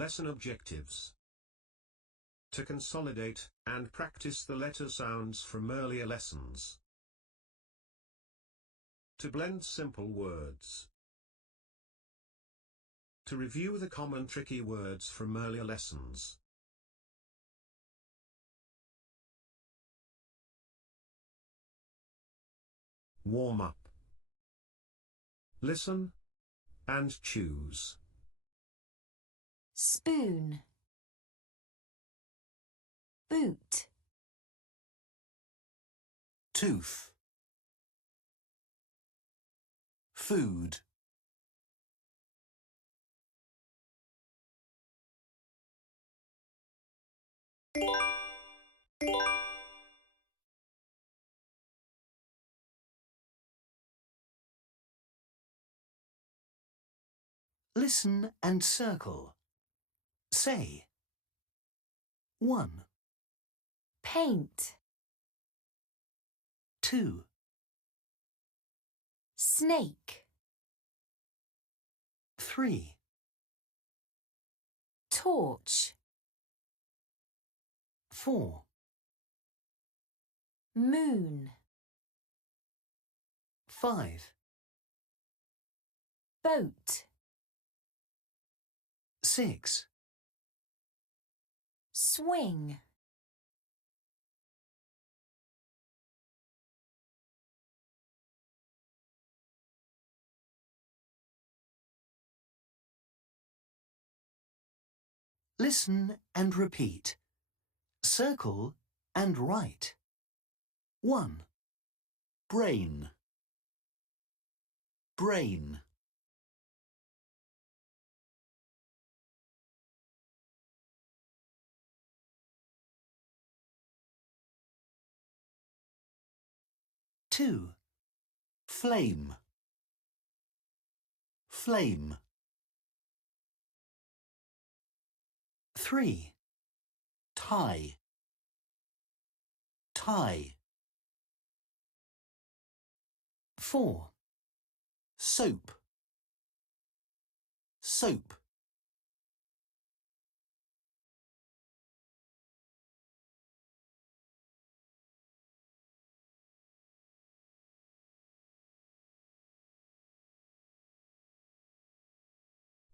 Lesson objectives. To consolidate and practice the letter sounds from earlier lessons. To blend simple words. To review the common tricky words from earlier lessons. Warm up. Listen and choose. Spoon, boot, Tooth. Food. Listen and circle. Say. 1, paint, 2, snake, 3, torch, 4, moon, 5, boat, 6, swing, Listen and repeat. Circle and write. 1. Brain. Brain. 2. Flame. Flame. 3. Tie. Tie. 4. Soap. Soap.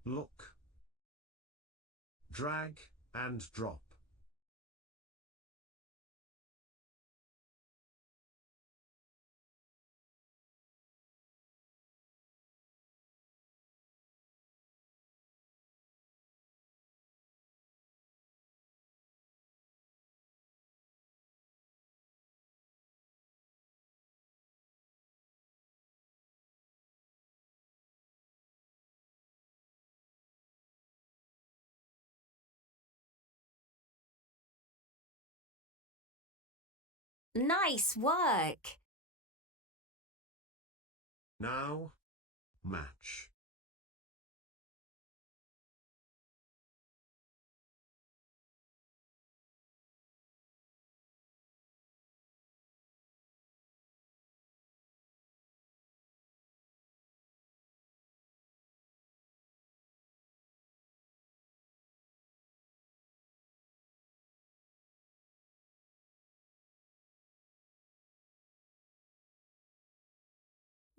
Look. Drag and drop. Nice work! Now, match.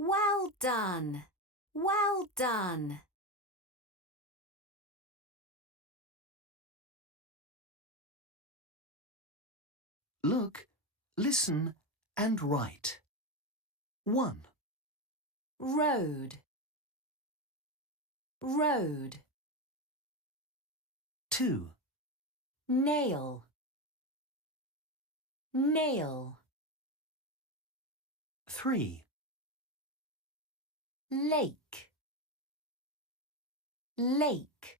Well done! Well done! Look, listen and write. 1. Road, road, 2. nail, nail, 3. lake, lake,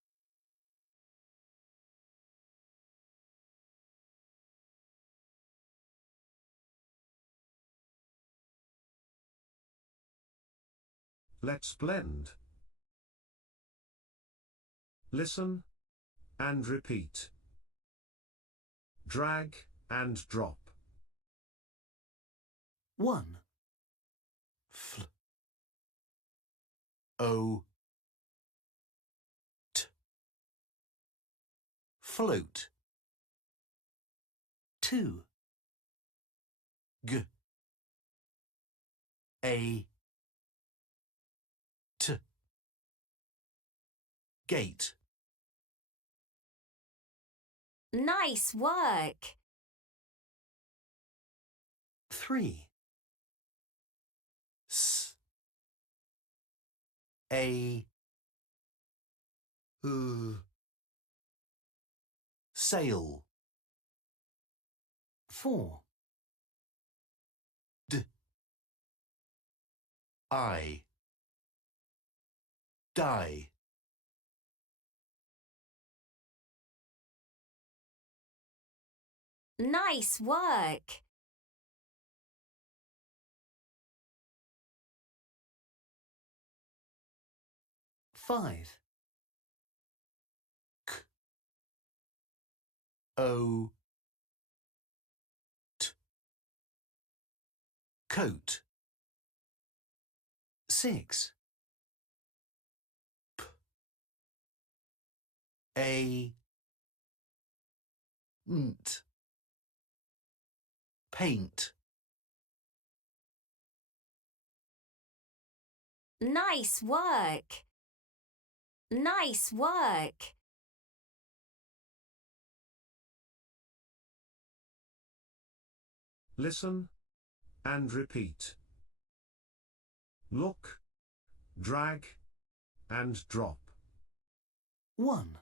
'Let's blend. Listen and repeat. Drag and drop. 1. O float. 2. G A T gate. Nice work. 3. S A sail. 4. D I die. Nice work. 5. K O T coat. 6. P A nt paint. Nice work. Nice work. Listen and repeat. Look, drag, and drop. 1.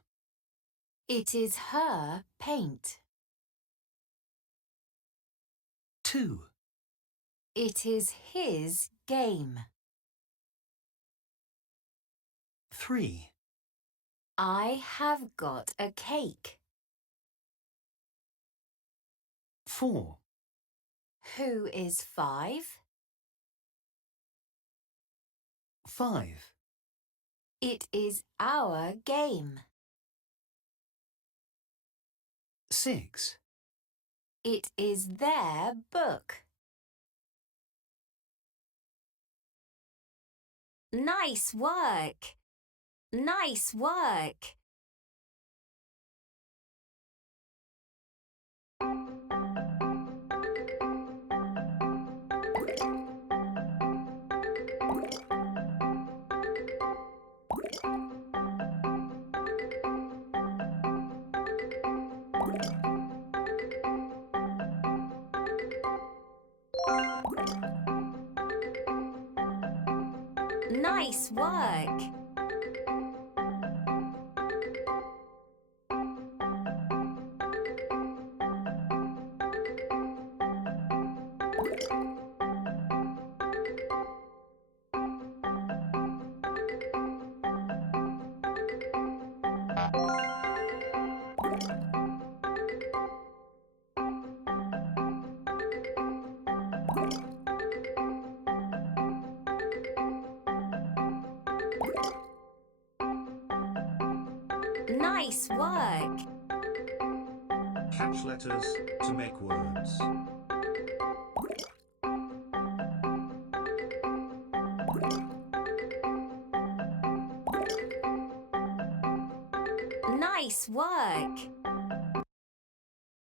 It is her paint. 2. It is his game. 3. I have got a cake. 4. Who is 5? 5. It is our game. 6. It is their book. Nice work. Nice work. Nice work. Nice work. Catch letters to make words. Nice work.